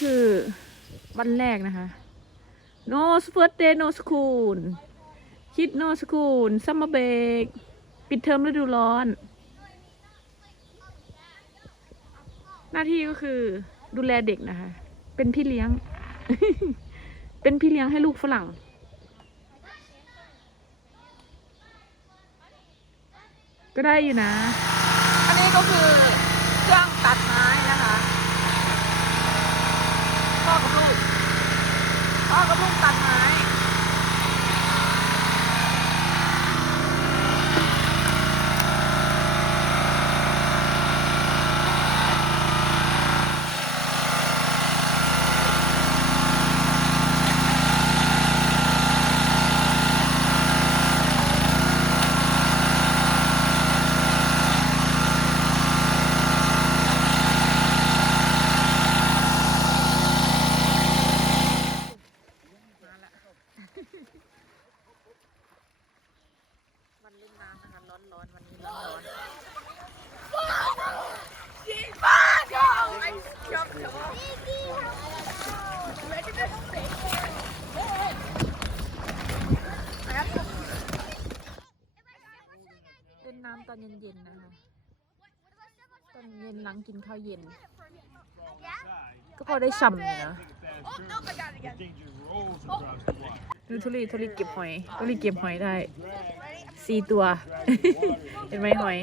คือวันแรกนะคะ no first day no school คิด no school summer break ปิดเทอมฤดูร้อน หน้าที่ก็คือดูแลเด็กนะคะ เป็นพี่เลี้ยง เป็นพี่เลี้ยงให้ลูกฝรั่ง ก็ได้อยู่นะ อันนี้ก็คือเครื่องตัดไม้นะคะพ่อกับลูกพ่อกับลูกตัดไม้ วันเล่นน้ำนะคะ ร้อนวันนี้ร้อนร้อนเล่นน้ำตอนเย็นๆนะคะตอนเย็นหลังกินข้าวเย็น ก็พอได้ฉ่ำอยู่นะ ดูทุลีทุลีเก็บหอยทุลีเก็บหอยได้สี่ตัว เห็นไหมหอย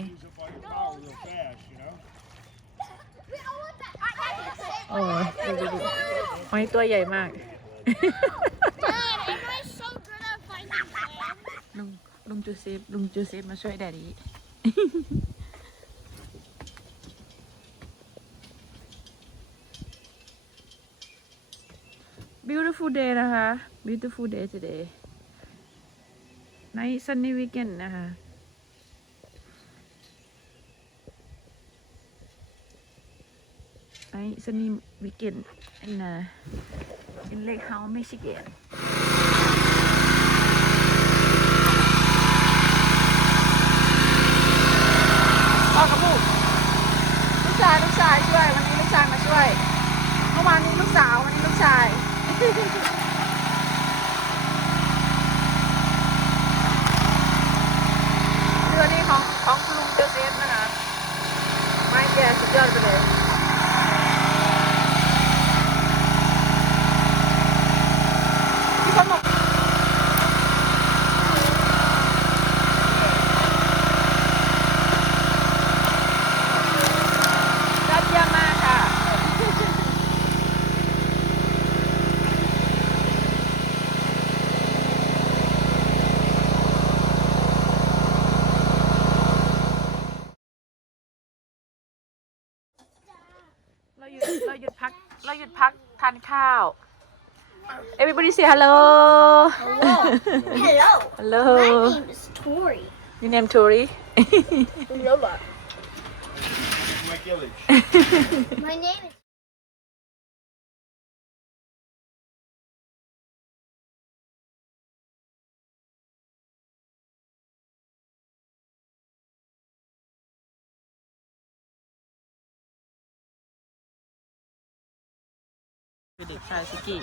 โอ้ดูดูดูหอยตัวใหญ่มากลุงลุงจูเซฟลุงจูเซฟมาช่วยแดดดี้ beautiful day นะคะ beautiful day today nice sunny weekend นะคะ nice sunny weekend in uh, in Lake Howe Michigan พ่อกับลูกลูกชายลูกชายช่วย วันนี้ลูกชายมาช่วยเมื่อวานนี้ลูกสาววันนี้ลูกชาย เรือนี้ของของลุงเจเซฟนะคะ ไม่แกสุดยอดไปเลยพี่คนบอก ยอดเยี่ยมมากค่ะ เรา หยุดเราหยุดพัก เราหยุดพักทานข้าว Everybody say hello Hello. Hello. hello My name is Tori. your name Tori Lola. My village. My name is เด็กชายสกิ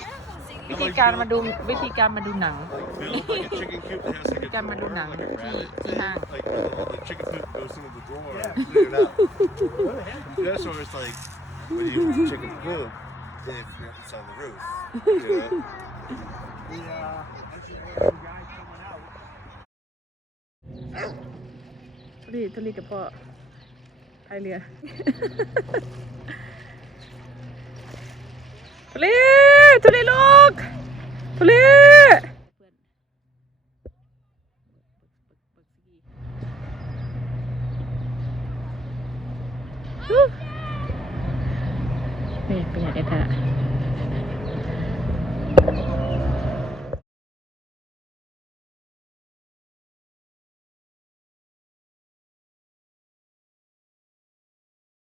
วิธีการมาดูวิธีการมาดูหนัง They look like a chicken coop that has like a การมาดูหนังที่ที่ห้าง like the, the chicken coop goes into the drawer and clear it out. That's where it's like when you chicken coop, if it's on the roof. You know? ทุลีทุลีกับพ่อพายเรือ ทุลีทุลีลูกทุลีนี่เป็นอย่างไรท่